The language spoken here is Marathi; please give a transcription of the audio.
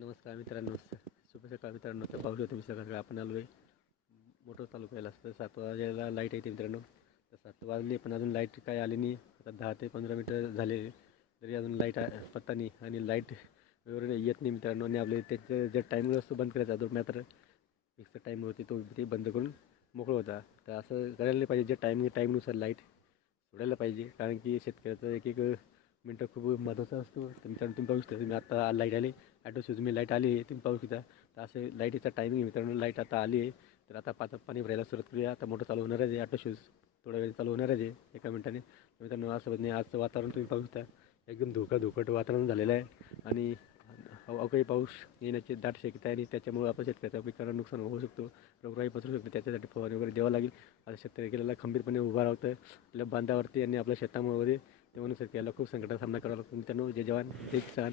नमस्कार मित्रांनो, शुभ सकाळ मित्रांनो. तर पाहू शकतो मी सकाळ आपण आलो आहे मोटर तालुक्याला. असतं 7 वाजायला लाईट येते मित्रांनो. तर 7 वाजले पण अजून लाईट काय आली नाही. आता 10 ते 15 मिनटं झाले तरी अजून लाईट पत्ता नाही आणि लाईट वगैरे येत नाही मित्रांनो. आणि आपले त्याचं जे टाईम असतो बंद करायचा तो मात्र फिक्स टाईम होती तो ते बंद करून मोकळं होता. तर असं करायला नाही पाहिजे. जे टाईमनुसार लाईट सोडायला पाहिजे, कारण की शेतकऱ्याचं एक एक मिनटं खूप महत्त्वाचा असतो. तर मित्रांनो तुम्ही पाहू शकता, तुम्ही आता लाईट आली ॲटो शूज मी लाईट आली आहे तुम्ही पाहू शकता. तर असं लाईटीचा टायमिंग मित्रांनो. लाईट आता आली आहे तर आता पाणी भरायला सुरुवात करूया. आता मोटर चालू होणारच आहे. ॲटो शूज थोड्या वेळ चालू होणारच आहे एका मिनिटाने. मित्रांनो असं नाही, आजचं वातावरण तुम्ही पाहू शकता एकदम धोकाधोकट वातावरण झालेलं आहे आणि अवकाळी पाऊस येण्याची दाट शक्यता आहे आणि त्याच्यामुळे आपण शेतकऱ्याच्या पिकांना नुकसान होऊ शकतो, रोगराई पसरू शकतो. त्याच्यासाठी फवारणी वगैरे द्यावं लागेल. आता शेतकऱ्याला खंबीरपणे उभा राहतं आपल्या बांधावरती आणि आपल्या शेतामध्ये. ते म्हणून शेतकऱ्याला खूप संकटाचा सामना करावा लागतो मित्रांनो. जय जवान जय किसान.